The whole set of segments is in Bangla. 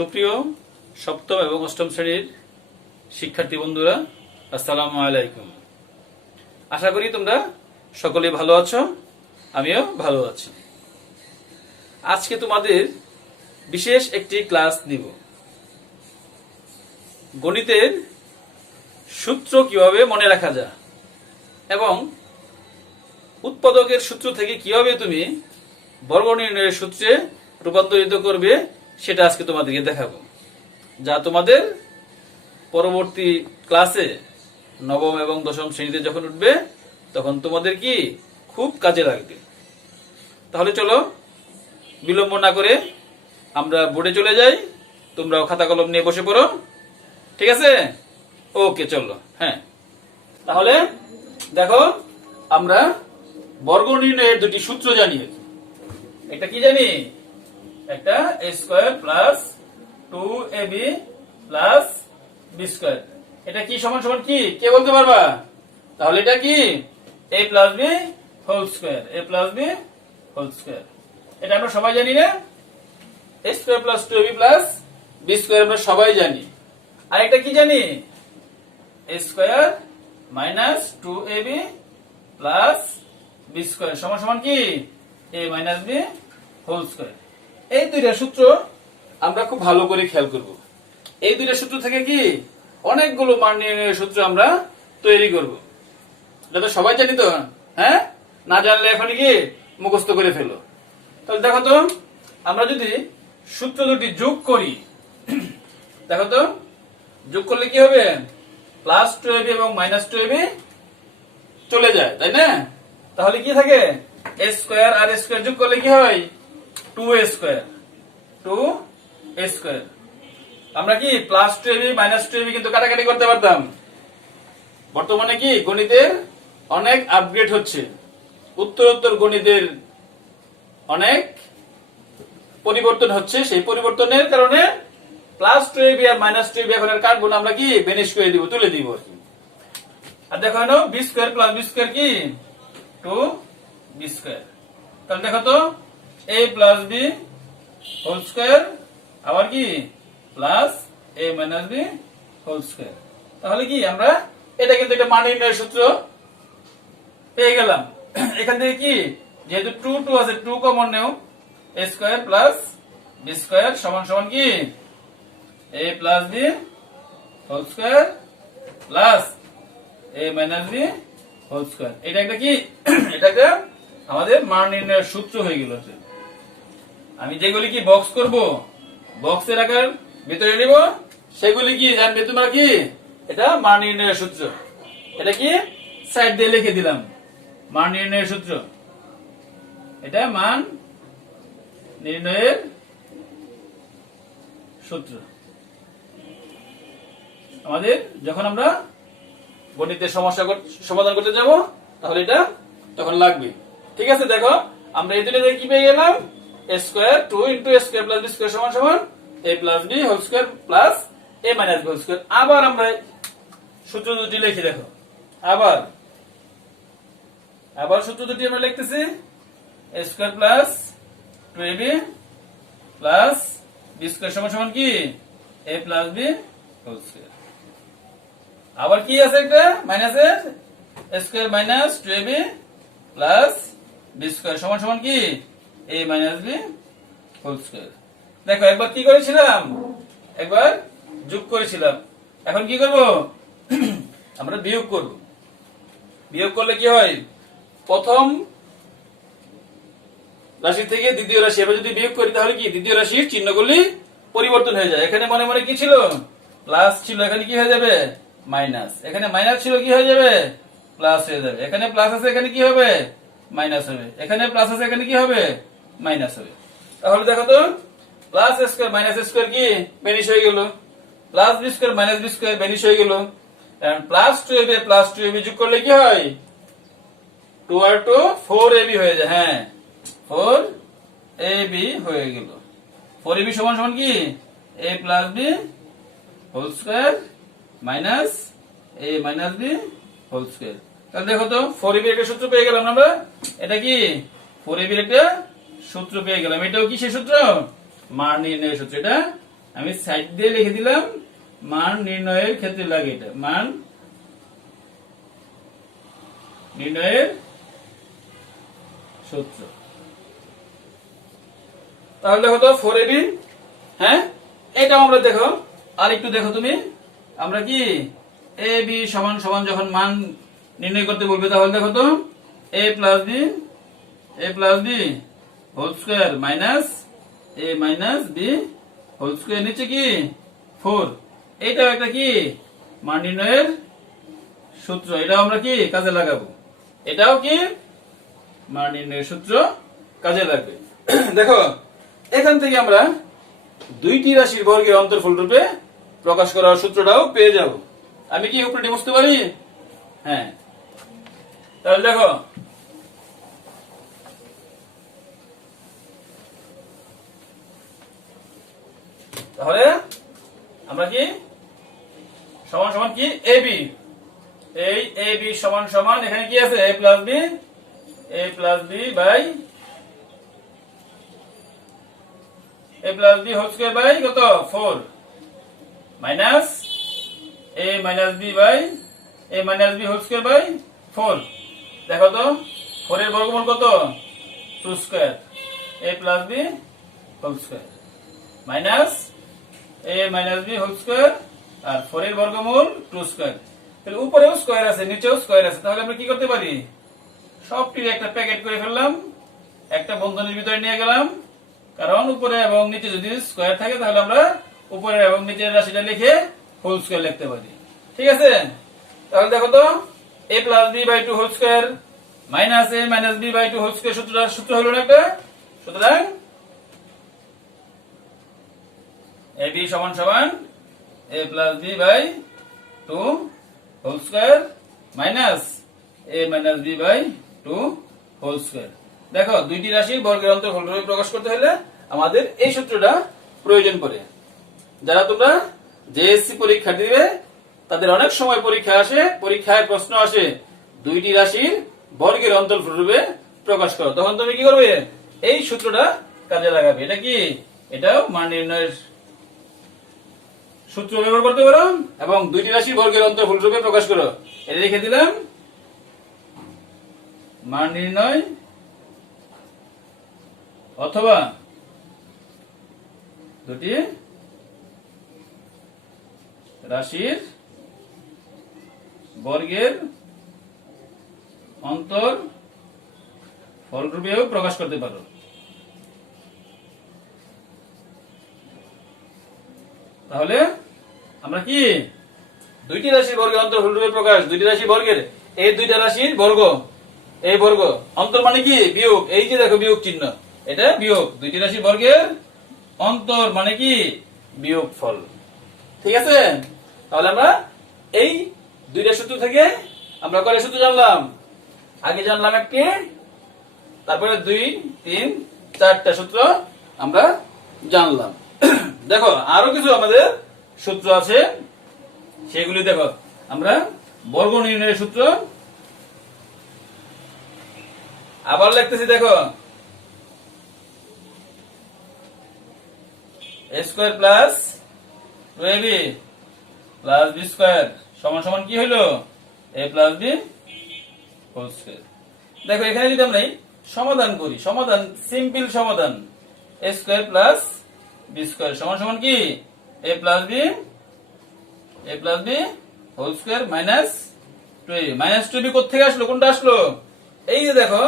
সুপ্রিয় সপ্তম এবং অষ্টম শ্রেণীর শিক্ষার্থী বন্ধুরা, আসসালামু আলাইকুম। আশা করি তোমরা সকলে ভালো আছো, আমিও ভালো আছি। আজকে তোমাদের বিশেষ একটি ক্লাস নিব। গণিতের সূত্র কিভাবে মনে রাখা যায় এবং উৎপাদকের সূত্র থেকে কিভাবে তুমি বর্গ নির্ণয়ের সূত্রে রূপান্তরিত করবে সেটা আজকে তোমাদেরকে দেখাবো, যা তোমাদের পরবর্তী ক্লাসে নবম এবং দশম শ্রেণীতে যখন উঠবে তখন তোমাদের কি খুব কাজে লাগবে। তাহলে চলো বিলম্ব না করে আমরা বোর্ডে চলে যাই, তোমরাও খাতা কলম নিয়ে বসে পড়ো, ঠিক আছে? ওকে, চলো। হ্যাঁ, তাহলে দেখো, আমরা বর্গ নির্ণয়ের দুটি সূত্র জানি। একটা কি জানি? একটা a square plus 2ab plus b square. এটা কি সমান সমান কি কে বলতে পারবা? তাহলে এটা কি a plus b whole square, a plus b whole square. এটা আমরা সবাই জানি না? a square plus 2ab plus b square আমরা সবাই জানি। আর একটা কি জানি? a square minus 2ab plus b square সমান সমান কি a minus b whole square. এই দুইটা সূত্র আমরা খুব ভালো করে খেয়াল করব। এই দুইটা সূত্র থেকে কি অনেকগুলো মান নির্ণয়ের সূত্র আমরা তৈরি করব। এটা তো সবাই জানি তো? হ্যাঁ, না জানলে এখনই কি মুখস্থ করে ফেলো। তাহলে দেখো তো, আমরা যদি সূত্র দুটি যোগ করি, দেখো তো যোগ করলে কি হবে? প্লাস 2ab এবং মাইনাস 2ab চলে যায়, তাই না? তাহলে কি থাকে? a স্কয়ার আর a স্কয়ার যোগ করলে কি হয়? 2a square, 2a square. আমরা কি প্লাস 2ab মাইনাস 2ab কিন্তু কাটাকাটি করতে পারতাম। বর্তমানে কি গণিতের অনেক আপগ্রেড হচ্ছে, উত্তরোত্তর গণিতের অনেক পরিবর্তন হচ্ছে। সেই পরিবর্তনের কারণে প্লাস 2ab আর মাইনাস 2ab এখন আর কাটবো না, আমরা কি বেনিশ করে দিব, তুলে দিব আর কি। আর দেখো না, b square plus b square কি 2b স্কয়ার। তাহলে দেখো তো, a plus b whole square আবার কি plus a minus b whole square. তাহলে কি আমরা এটা কিন্তু একটা মান নির্ণয়ের সূত্র পেয়ে গেলাম। এখান থেকে কি, যেহেতু 2 2 আছে, 2 কমন নেও, a square plus b square সমান সমান কি a plus b whole square plus a minus b whole square. এটা একটা কি, এটা একটা আমাদের মান নির্ণয়ের সূত্র হয়ে গেল। আমি যেগুলি কি বক্স করব, বক্সের আকার ভিতরে নিব, সেগুলি কি জানবে তোমরা কি এটা মান নির্ণয়ের সূত্র। এটা কি সাইড দিয়ে লিখে দিলাম, মান নির্ণয়ের সূত্র। এটা মান নির্ণয়ের সূত্র আমাদের যখন আমরা গণিতের সমস্যা সমাধান করতে যাব তাহলে এটা তখন লাগবে, ঠিক আছে? দেখো, আমরা এই দুটো কি পেয়ে গেলাম? a square 2 into a square plus b square সমান সমান a plus b whole square plus a minus b whole square. আবার আমরা সূত্র দুটি লিখি। দেখো, আবার সূত্র দুটি আমরা লিখতেছি, a square plus 2ab plus b square সমান সমান কি a plus b whole square. আবার কি আছে একটা মাইনাসের, a square minus 2ab plus b square সমান সমান কি a minus b whole square. দেখো, একবার কি করেছিলাম? একবার যোগ করেছিলাম। এখন কি করব? আমরা বিয়োগ করব। বিয়োগ করলে কি হয়? প্রথম রাশি থেকে দ্বিতীয় রাশি এবার যদি বিয়োগ করি তাহলে কি দ্বিতীয় রাশির চিহ্নগুলি পরিবর্তন হয়ে যায়। এখানে মনে মনে কি ছিল? প্লাস ছিল, এখানে কি হয়ে যাবে? মাইনাস। এখানে মাইনাস ছিল, কি হয়ে যাবে? প্লাস হয়ে যাবে। এখানে প্লাস আছে, এখানে কি হবে? মাইনাস হবে। এখানে প্লাস আছে, এখানে কি হবে? মাইনাস হবে। তাহলে দেখো তো, plus a square minus a square কি বেনিশ হয়ে গেল, plus b square minus b square banish হয়ে গেল। And plus 2ab plus 2ab যোগ করলে কি হয়? 2 আর 2 4ab হয়ে যায়। হ্যাঁ, 4ab হয়ে গেল। 4ab সমান সমান কি a plus b whole square minus a minus b whole square. তাহলে দেখো তো, 4ab এর একটা সূত্র পেয়ে গেলাম আমরা। এটা কি 4ab এর একটা সূত্র পেয়ে গেলাম। এটাও কি সেই সূত্র? মান নির্ণয়ের সূত্র। এটা আমি সাইড দিয়ে লিখে দিলাম মান নির্ণয়ের ক্ষেত্রে লাগে, এটা মান নির্ণয়ের সূত্র। তাহলে দেখো তো 4ab, হ্যাঁ এটাও আমরা দেখো, আর একটু দেখো তুমি, আমরা কি এ বি সমান সমান যখন মান নির্ণয় করতে বলবে তাহলে দেখো তো A plus B whole square minus A minus B whole square, নিচে কি 4, এটাও একটা কি মান নির্ণয়ের সূত্র, এটাও আমরা কি কাজে লাগাবো, এটাও কি মান নির্ণয়ের সূত্র কাজে লাগবে। দেখো এখান থেকে আমরা দুইটি রাশির বর্গের অন্তর্ফল রূপে প্রকাশ করার সূত্রটাও পেয়ে যাব। আমি কি উপরে বুঝতে পারি? হ্যাঁ, তাহলে দেখো তাহলে আমরা কি সমান সমান কি এ বি, এই এ বি সমান সমান এখানে কি আছে A plus B by whole square by কত 4 minus A minus B whole square by 4। দেখো তো 4 এর বর্গমূল কত 2 square A plus B whole square minus A minus B whole square আর 4 এর বর্গমূল 2 স্কয়ার। তাহলে উপরেও স্কয়ার আছে নিচেও স্কয়ার আছে, তাহলে আমরা কি করতে পারি সবটির একটা প্যাকেট করে ফেললাম, একটা বন্ধনীর ভিতরে নিয়ে গেলাম, কারণ উপরে এবং নিচে যদি স্কয়ার থাকে তাহলে আমরা উপরে এবং নিচের রাশিটা লিখে হোল স্কয়ার লিখতে পারি। ঠিক আছে, তাহলে দেখো তো a plus B by 2 whole square minus a minus B by 2 whole square সূত্র হলো না একটা, সুতরাং ab সমান সমান a plus B by 2 whole square minus a minus B by 2 whole square. দেখো দুইটি রাশির বর্গের অন্তর্ফল রূপে প্রকাশ করতে হলে আমাদের এই সূত্রটা প্রয়োজন পড়ে। যারা তোমরা জেএসসি পরীক্ষা দিবে তাদের অনেক সময় পরীক্ষায় প্রশ্ন আসে দুইটি রাশির বর্গের অন্তর্ফল রূপে প্রকাশ করো, তখন তুমি কি করবে এই সূত্রটা কাজে লাগাবে। এটা কি এটাও মান নির্ণয়ের সূত্র ব্যবহার করতে পারো এবং দুইটি রাশির বর্গের অন্তর্ফল রূপে প্রকাশ করো। এটা লিখে দিলাম মান নির্ণয় অথবা দুটি রাশির বর্গের অন্তর্ফল রূপেও প্রকাশ করতে পারো। তাহলে আমরা কি দুইটি রাশির বর্গের অন্তর্ফল রূপে প্রকাশ, দুইটি রাশি বর্গের এই দুইটা রাশির বর্গ, এই বর্গ অন্তর মানে কি বিয়োগ, এই যে দেখো বিয়োগ চিহ্ন, এটা বিয়োগ, দুইটি রাশির বর্গের অন্তর মানে কি বিয়োগ ফল। ঠিক আছে, তাহলে আমরা এই দুইটা সূত্র থেকে আমরা কয়টা সূত্র জানলাম, আগে জানলাম একটি, তারপরে 2, 3, 4টা সূত্র আমরা জানলাম। দেখো আরো কিছু আমাদের সূত্র আছে, সেগুলি দেখো আমরা বর্গ নির্ণয়ের সূত্র আবার লিখতেছি। দেখো a square plus 2ab plus b square সমান সমান কি হলো a plus b whole square. দেখো এখানে যদি আমরা সমাধান করি, সমাধান সিম্পল সমাধান, a square plus b square সমান সমান কি a plus b whole square minus 2ab। Minus 2ab কোথা থেকে আসলো, কোনটা আসলো, এই যে দেখো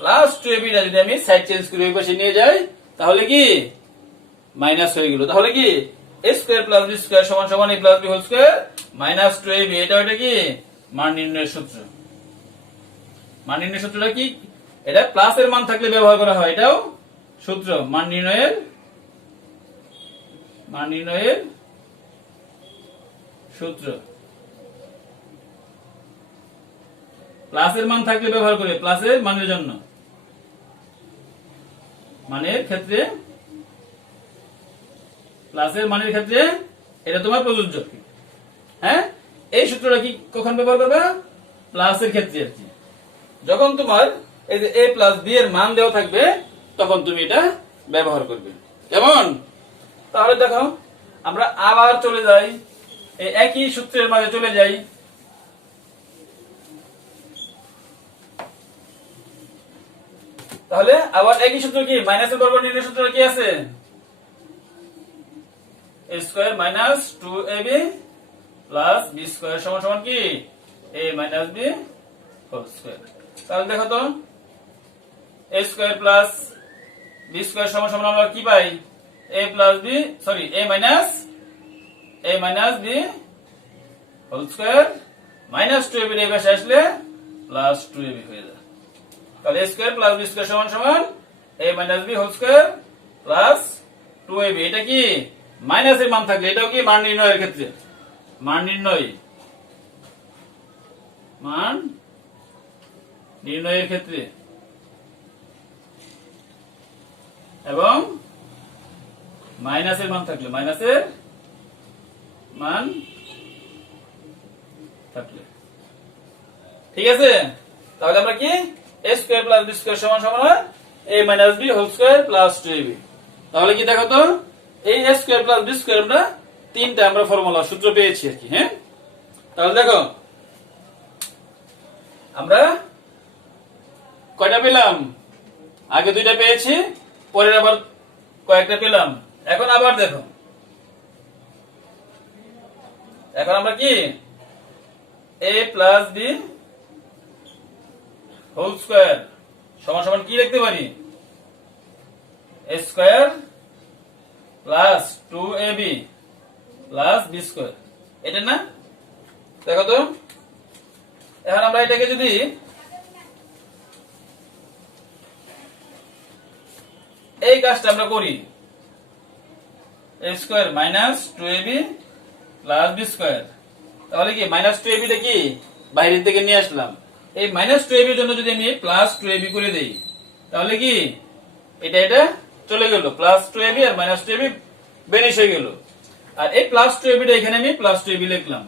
প্লাস 2ab টা যদি আমি সাইড চেঞ্জ করে ওই পাশে নিয়ে যাই তাহলে কি মাইনাস হয়ে গেল, তাহলে কি a square plus b square সমান সমান a plus b whole square minus 2ab। এটা কি মান নির্ণয়ের সূত্র। মান নির্ণয়ের সূত্রটা কি, এটা প্লাস এর মান থাকলে ব্যবহার করা হয়, এটাও সূত্র মান নির্ণয়ের সূত্র। প্লাসের মান থাকলে ব্যবহার করে, প্লাসের মানের জন্য, মানের ক্ষেত্রে, প্লাসের মানের ক্ষেত্রে এটা তোমার প্রযোজ্য। হ্যাঁ, এই সূত্রটা কি কখন ব্যবহার করবে, প্লাসের ক্ষেত্রে আর কি, যখন তোমার এই যে a প্লাস b এর মান দেওয়া থাকবে তখন তুমি এটা ব্যবহার করবে। কেমন, তাহলে দেখো আমরা আবার চলে যাই এই একই সূত্রের মাঝে চলে যাই। তাহলে আবার একই সূত্র কি মাইনাসের বর্গ নির্ণয় সূত্র কি আছে a square minus 2ab plus b square সমান সমান কি a minus b whole square. তাহলে দেখো তো a square plus b square সমান সমান আমরা কি পাই a plus b sorry a minus b whole square minus 2ab এর পাশে আসলে প্লাস 2ab হয়ে যায়। তাহলে a square plus b square সমান সমান a minus b whole square plus 2ab। এটা কি মাইনাসের মান থাকলে এটাও কি মান নির্ণয়ের ক্ষেত্রে মান নির্ণয়ের ক্ষেত্রে এবং মাইনাসের মান থাকলে ঠিক আছে। তাহলে আমরা কি a square plus b square সমান সমান a minus b whole square plus 2ab। তাহলে কি দেখো তো এই a square plus b square আমরা তিনটা আমরা ফর্মুলা সূত্র পেয়েছি আর কি। হ্যাঁ, তাহলে দেখো আমরা কয়টা পেলাম, আগে দুইটা পেয়েছি, পরের আবার কয়েকটা পেলাম। এখন আবার দেখো, এখন আমরা কি a plus b whole square সমান সমান কি লিখতে পারি a square plus 2ab plus b square, এটা না? দেখো তো এখন আমরা এটাকে যদি এই কাজটা আমরা করি a square minus 2ab plus b square, তাহলে কি মাইনাস 2ab টা কি বাইরে থেকে নিয়ে আসলাম, এই মাইনাস 2ab এর জন্য যদি আমি প্লাস 2ab করে দেই তাহলে কি এটা চলে গেল, প্লাস 2ab আর মাইনাস 2ab বেনিশ হয়ে গেল, আর এই প্লাস 2ab টা এখানে আমি প্লাস 2ab লিখলাম।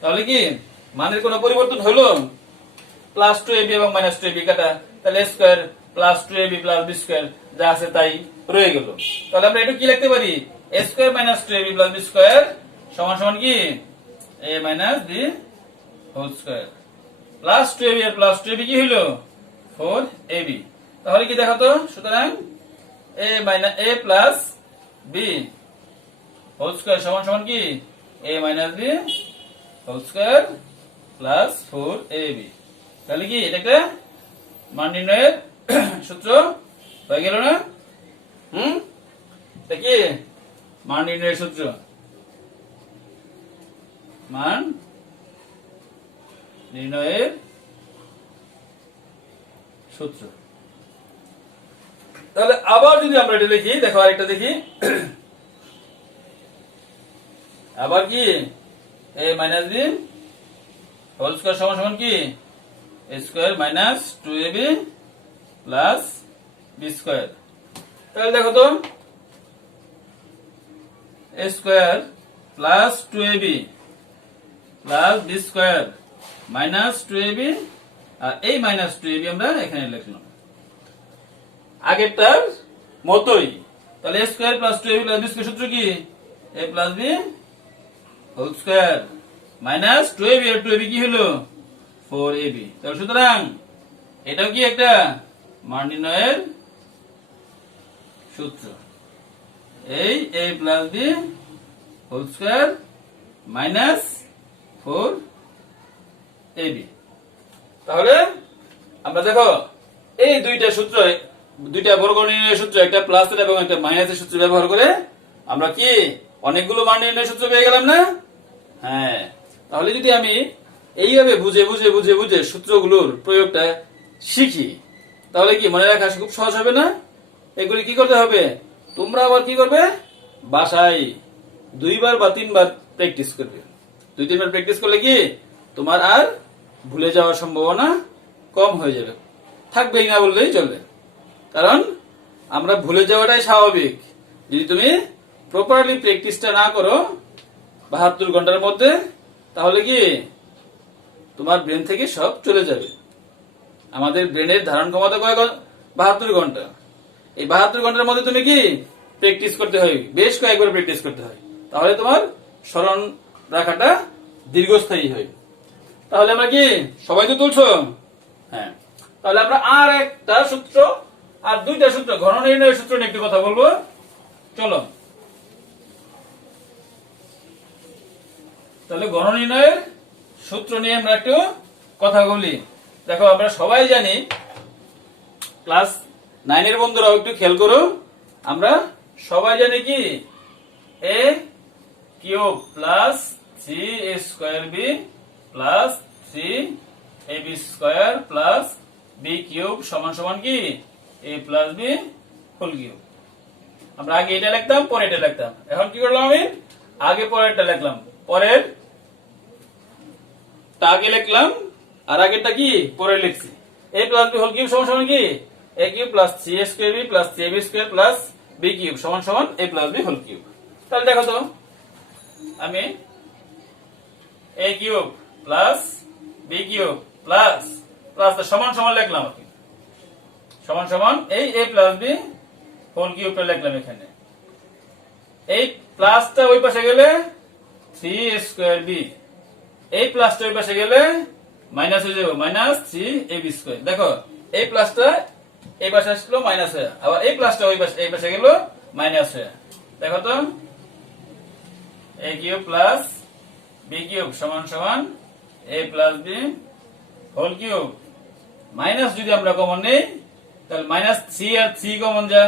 তাহলে কি মানের কোনো পরিবর্তন হলো? প্লাস 2ab এবং মাইনাস 2ab কাটা, তাহলে a square plus 2ab plus b square যা আছে তাই রয়ে গেল। তাহলে আমরা এটা কি লিখতে পারি a square minus 2ab plus b square সমান সমান কি a minus b whole square plus 2ab আর প্লাস 2ab কি হলো 4ab। তাহলে কি দেখো তো, সুতরাং a minus a plus b whole square সমান সমান কি a minus b whole square plus 4ab। তাহলে কি এটা একটা মান নির্ণয়ের সূত্র হয়ে গেল না? দেখি মান নির্ণয়ের সূত্র, মান নির্ণয়ের সূত্র। তাহলে আবার যদি আমরা এটা লিখি, দেখো আরেকটা দেখি, আবার কি a minus b whole square সমান সমান কি a square minus 2ab plus b square. তাহলে দেখো তো a square plus 2ab plus b square minus 2ab, আর এই মাইনাস 2ab আমরা এখানে লিখলাম আগেরটার মতোই। তাহলে a square plus 2ab plus b square সূত্র কি a plus b whole square minus 2ab আর 2ab কি হলো 4ab। তাহলে সুতরাং এটাও কি একটা মান নির্ণয়ের সূত্র, এই a plus b whole square minus 4ab। তাহলে আমরা দেখো এই দুইটা সূত্র, দুইটা বর্গ নির্ণয়ের সূত্র, একটা প্লাসের এবং একটা মাইনাসের সূত্র ব্যবহার করে আমরা কি অনেকগুলো মান নির্ণয়ের সূত্র পেয়ে গেলাম না? হ্যাঁ, তাহলে যদি আমি এইভাবে বুঝে বুঝে বুঝে বুঝে সূত্রগুলোর প্রয়োগটা শিখি তাহলে কি মনে রাখা খুব সহজ হবে না? এগুলি কি করতে হবে, তোমরা আবার কি করবে, বাসায় 2 বার বা 3 বার প্র্যাকটিস করবে। 2-3 বার প্র্যাকটিস করলে কি তোমার আর ভুলে যাওয়ার সম্ভাবনা কম হয়ে যাবে, থাকবেই না বললেই চলবে। কারণ আমরা ভুলে যাওয়াটাই স্বাভাবিক, যদি তুমি প্রপারলি প্র্যাকটিসটা না করো 72 ঘন্টার মধ্যে, তাহলে কি তোমার ব্রেন থেকে সব চলে যাবে। আমাদের ব্রেনের ধারণ ক্ষমতা কয় 72 ঘন্টা, এই 72 ঘন্টার মধ্যে তুমি কি প্র্যাকটিস করতে হয়, বেশ কয়েকবার প্র্যাকটিস করতে হয়, তাহলে তোমার স্মরণ রাখাটা দীর্ঘস্থায়ী হয়। তাহলে আমরা কি সবাই তো তুলছো? হ্যাঁ, তাহলে আমরা আর একটা সূত্র আর দুইটা সূত্র, ঘন নির্ণয়ের সূত্র নিয়ে একটু কথা বলবো। চলো, তাহলে ঘন নির্ণয়ের সূত্র নিয়ে আমরা একটু কথা বলি। দেখো, আমরা সবাই জানি, ক্লাস 9 এর বন্ধুরাও একটু খেয়াল করো, আমরা সবাই জানি কি a cube plus 3a square b plus 3ab square plus b cube সমান সমান কি a plus b whole cube. আমরা আগে এটা লিখতাম, পরে এটা লিখতাম। এখন কি করলাম আমি? আগে পরেরটা লিখলাম, পরের টা আগে লিখলাম, আর আগেরটা কি পরে লিখছি। a plus b whole cube সমান সমান কি a cube plus 3a square b plus 3ab square plus b cube সমান সমান a plus b whole cube. তাহলে দেখো তো, আমি a cube plus b cube plus plus সমান সমান লিখলাম, সমান সমান এই a প্লাস b হোল কিউবটা লিখলাম। এখানে এই প্লাসটা ওই পাশে গেলে 3a স্কয়ার b, এই প্লাসটা ওই পাশে গেলে মাইনাস হয়ে যাবে, মাইনাস 3ab স্কয়ার। দেখো, এই প্লাসটা এই পাশে আসলো মাইনাস হয়ে, আবার এই প্লাসটা ওই পাশে এই পাশে গেল মাইনাস হয়ে। দেখো তো, a cube plus b cube সমান সমান a plus b whole cube. Minus যদি আমরা কমন নেই, তাহলে মাইনাস 3 আর 3 কমন যা,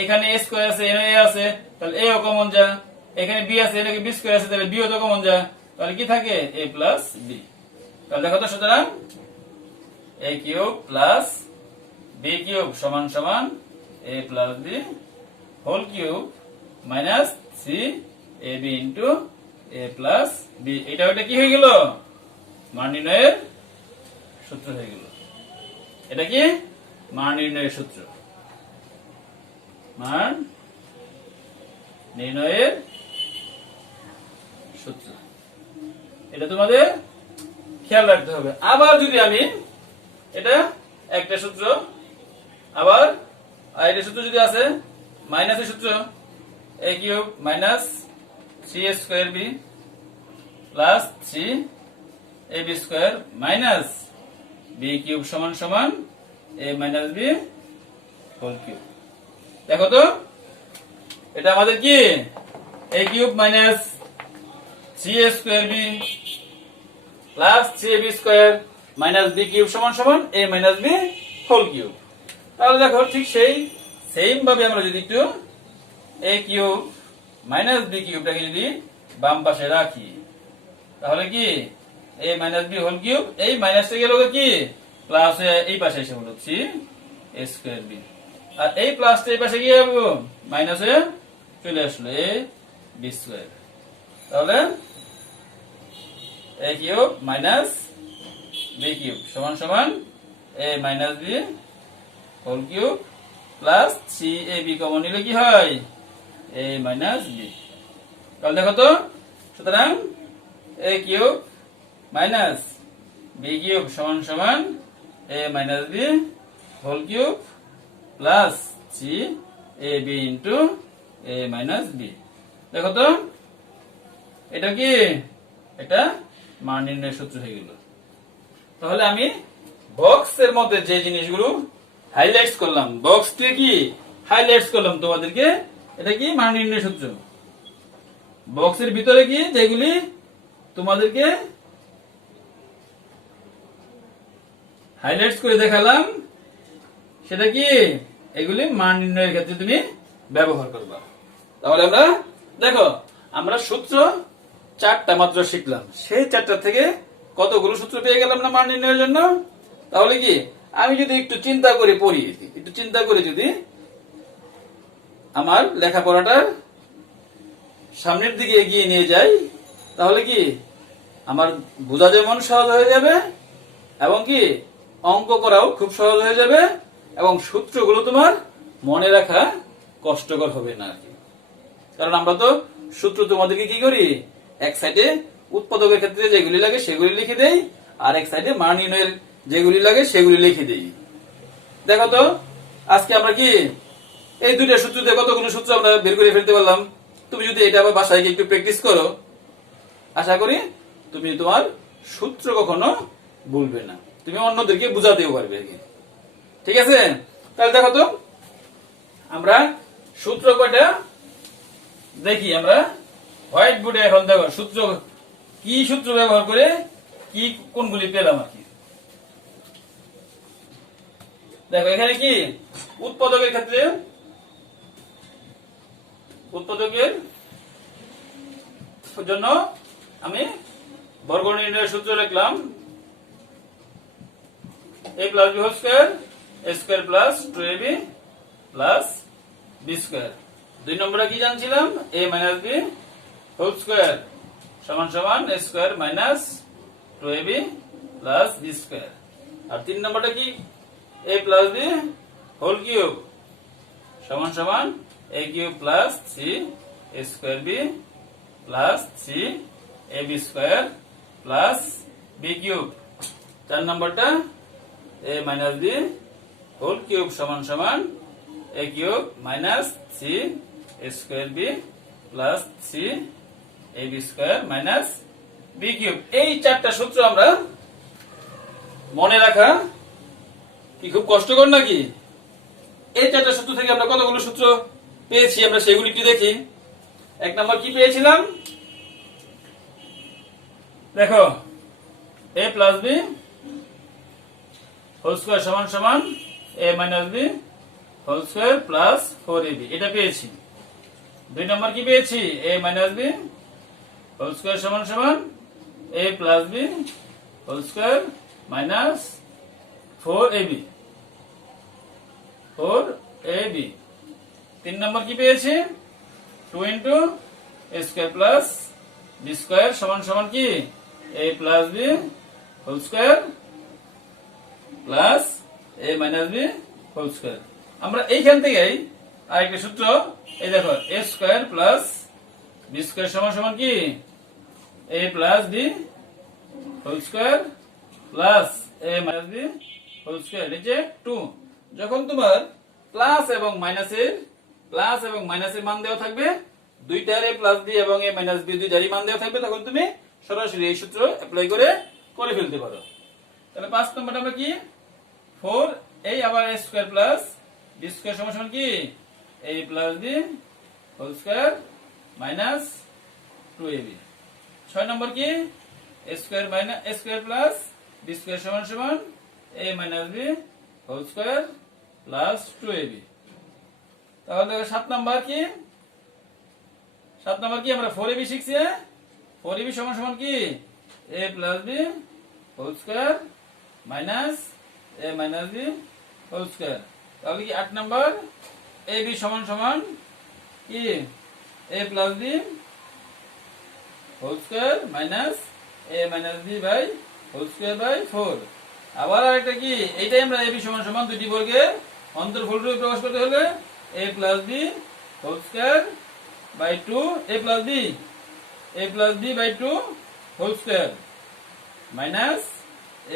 এখানে a স্কয়ার আছে, এখানে a আছে, তাহলে a ও কমন যা, এখানে b আছে, এখানে b স্কয়ার আছে, তাহলে b ও তো কমন যা, তাহলে কি থাকে a প্লাস b। তাহলে দেখো তো, সুতরাং a cube plus b cube সমান সমান a plus b whole cube minus 3ab into a plus b। এটা ওটা কি হয়ে গেল? মান নির্ণয়ের সূত্র হয়ে গেল। এটা কি মান নির্ণয়ের সূত্র, মান নির্ণয়ের সূত্র। এটা তোমাদের খেয়াল রাখতে হবে। আবার যদি আমি এটা একটা সূত্র, আবার আরেকটা সূত্র যদি আছে, মাইনাসের সূত্র, a cube minus 3a square b plus 3ab square minus b cube সমান সমান a minus b whole cube. দেখো তো, এটা আমাদের কি a cube minus 3a square b plus 3ab square minus b cube সমান সমান a minus b whole cube. তাহলে দেখো, ঠিক সেই সেম ভাবে আমরা যদি একটু a কিউব মাইনাস b কিউবটাকে যদি বাম পাশে রাখি, তাহলে কি a minus b whole cube, এই মাইনাসটা গেল কি প্লাস হয়ে এই পাশে এসে হলো 3a স্কয়ার b, আর এই প্লাসটা এই পাশে গিয়ে মাইনাস হয়ে চলে আসলো a b স্কয়ার। তাহলে a cube minus b cube সমান সমান a minus b whole cube plus 3ab common নিলে কি হয় a মাইনাস b। তাহলে দেখো তো, সুতরাং a cube minus b cube সমান সমান a minus b whole cube plus 3ab into a minus b। দেখো তো, এটা কি এটা মান নির্ণয়ের সূত্র হয়ে গেল। তাহলে আমি বক্সের মধ্যে যে জিনিসগুলো হাইলাইটস করলাম, বক্স দিয়ে কি হাইলাইটস করলাম তোমাদেরকে, এটা কি মান নির্ণয়ের সূত্র। বক্সের ভিতরে কি যেগুলি তোমাদেরকে হাইলাইটস করে দেখালাম, সেটা কি এগুলি মান নির্ণয়ের ক্ষেত্রে তুমি ব্যবহার করবা। তাহলে আমরা দেখো, আমরা সূত্র 4টা মাত্র শিখলাম, সেই 4টা থেকে কতগুলো সূত্র পেয়ে গেলাম না মান নির্ণয়ের জন্য। তাহলে কি আমি যদি একটু চিন্তা করে পড়ি, একটু চিন্তা করে যদি আমার লেখাপড়াটা সামনের দিকে এগিয়ে নিয়ে যাই, তাহলে কি আমার বোঝা যেমন সহজ হয়ে যাবে, এবং কি অঙ্ক করাও খুব সহজ হয়ে যাবে, এবং সূত্রগুলো তোমার মনে রাখা কষ্টকর হবে না। কারণ আমরা তো সূত্র তোমাদেরকে কি করি, এক সাইডে উৎপাদকের ক্ষেত্রে যেগুলি লাগে সেগুলি লিখে দেই, আর এক সাইডে মান নির্ণয়ের যেগুলি লাগে সেগুলি লিখে দেই। দেখো তো, আজকে আমরা কি এই দুইটা সূত্র দিয়ে কতগুলো সূত্র আমরা বের করে ফেলতে পারলাম। তুমি যদি এটা আবার বাসায় গিয়ে একটু প্র্যাকটিস করো, আশা করি তুমি তোমার সূত্র কখনো ভুলবে না, তুমি অন্যদেরকে বুঝাতেও পারবে। ঠিক আছে, তাহলে দেখো তো আমরা সূত্র কয়টা দেখি। আমরা হোয়াইট বোর্ডে এখন দেখো সূত্র কি, সূত্র ব্যবহার করে কি কোনগুলি পেলাম আর কি। দেখো এখানে কি উৎপাদকের ক্ষেত্রে উৎপাদকের জন্য আমি বর্গ নির্ণয়ের সূত্র লিখলাম a plus B whole square a square plus 2ab plus B square. 2 নম্বরে কি জানছিলাম a minus B whole square সমান সমান a square minus 2ab plus B square. আর 3 নম্বরটা কি a plus B whole cube সমান সমান a cube plus 3 a square B plus 3 ab square plus b cube. 4 নম্বরটা a minus b whole cube সমান সমান a cube minus 3 a square b plus 3 ab square minus b cube. এই চারটা সূত্র আমরা মনে রাখা কি খুব কষ্টকর নাকি? এই চারটা সূত্র থেকে আমরা কতগুলো সূত্র পেয়েছি আমরা সেগুলি একটু দেখি। 1 নম্বর কি পেয়েছিলাম, দেখো a plus b whole square সমান সমান a minus b whole square plus 4ab, এটা পেয়েছি। 2 নম্বর কি পেয়েছি a minus b whole square সমান সমান a plus b whole square minus 4ab 4ab। 3 number কি পেয়েছি 2 into a square plus b square সমান সমান কি a plus b whole square plus a minus b whole square. আমরা এইখান থেকেই আরেকটা সূত্র, এই দেখো a square plus b square সমান সমান কি a plus b whole square plus a minus b whole square, এই যে 2। যখন তোমার প্লাস এবং মাইনাসের মান দেওয়া থাকবে, দুইটার a প্লাস b এবং a মাইনাস b দুইটারই মান দেওয়া থাকবে, তখন তুমি সরাসরি এই সূত্র অ্যাপ্লাই করে ফেলতে পারো। তাহলে 5 নম্বরটা আমরা কি 4 এই আবার a square plus b square সমান সমান কি a plus b whole square minus 2ab। 6 number কি a square minus a square plus b square সমান সমান a minus b whole square plus 2ab। তাহলে 7 নম্বর কি আমরা 4ab শিখছি। 4ab সমান সমান কি a plus b whole square minus a minus b whole square. তাহলে কি 8 নম্বর ab সমান সমান কি a plus b whole square minus a minus b by whole square by 4। আবার আরেকটা কি এইটাই আমরা ab সমান সমান দুটি বর্গের অন্তর্ফলরূপে প্রকাশ করতে হলে a plus b whole square by 2 a plus b by 2 whole square minus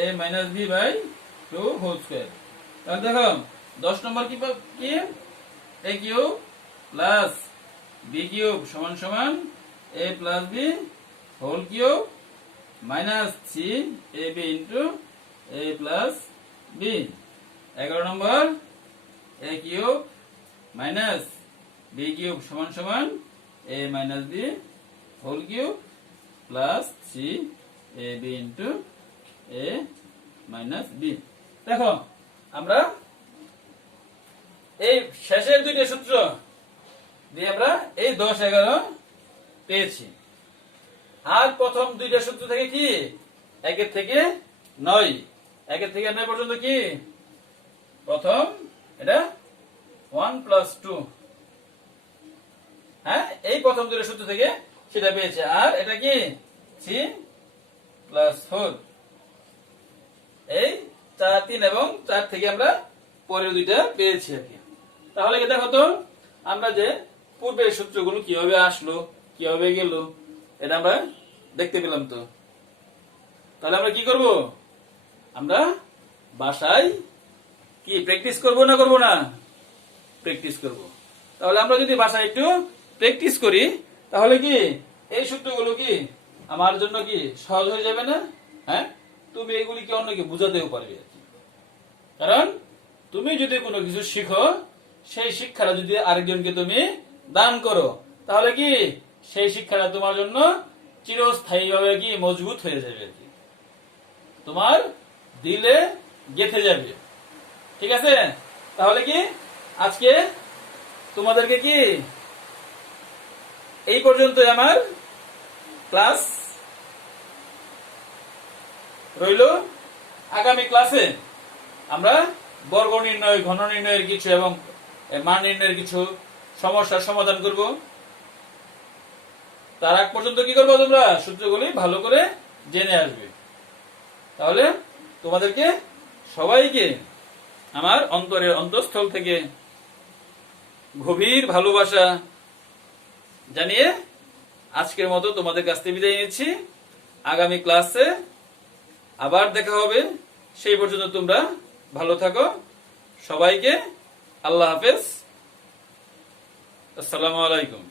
a minus b by 2 whole square. তাহলে দেখো 10 নম্বর কি a cube plus b cube সমান সমান a plus b whole cube minus 3ab into a plus b। 11 number a cube minus b cube সমান সমান a minus b whole cube plus 3ab into a minus b। দেখো আমরা এই শেষের দুইটা সূত্র দিয়ে আমরা এই 10 11 পেয়েছি। আর প্রথম দুইটা সূত্র থেকে কি 1 থেকে 9, 1 থেকে 9 পর্যন্ত কি প্রথম এটা 1 প্লাস 2, হ্যাঁ এই প্রথম দুইটা সূত্র থেকে সেটা পেয়েছে। আর এটা কি 3 প্লাস 4, এই 4 3 এবং 4 থেকে আমরা পরের দুইটা পেয়েছি আর কি। তাহলে কি দেখো তো আমরা যে পূর্বের সূত্রগুলো কিভাবে আসলো কিভাবে গেল এটা আমরা দেখতে পেলাম। তো তাহলে আমরা কি করব, আমরা বাসায় কি প্র্যাকটিস করব না প্র্যাকটিস করব। তাহলে আমরা যদি বাসায় একটু প্র্যাকটিস করি তাহলে কি এই সূত্রগুলো কি আমার জন্য কি সহজ হয়ে যাবে না? হ্যাঁ, তুমি এগুলিকে অন্যকে বুঝাতেও পারবে আর কি। কারণ তুমি যদি কোনো কিছু শিখো, সেই শিক্ষাটা যদি আরেকজনকে তুমি দান করো, তাহলে কি সেই শিক্ষাটা তোমার জন্য চিরস্থায়ী ভাবে কি মজবুত হয়ে যাবে আর কি, তোমার দিলে গেঁথে যাবে। ঠিক আছে? তাহলে কি আজকে তোমাদেরকে কি এই পর্যন্ত আমার ক্লাস রইল। আগামী ক্লাসে আমরা বর্গ নির্ণয়, ঘন নির্ণয়ের কিছু এবং মান নির্ণয়ের কিছু সমস্যার সমাধান করব। তার আগ পর্যন্ত কি করবো, তোমরা সূত্রগুলি ভালো করে জেনে আসবে। তাহলে তোমাদেরকে সবাইকে আমার অন্তরের অন্তঃস্থল থেকে গভীর ভালোবাসা জানিয়ে আজকের মতো তোমাদের কাছ থেকে বিদায় নিচ্ছি। আগামী ক্লাসে আবার দেখা হবে। সেই পর্যন্ত তোমরা ভালো থাকো। সবাইকে আল্লাহ হাফেজ। আসসালামু আলাইকুম।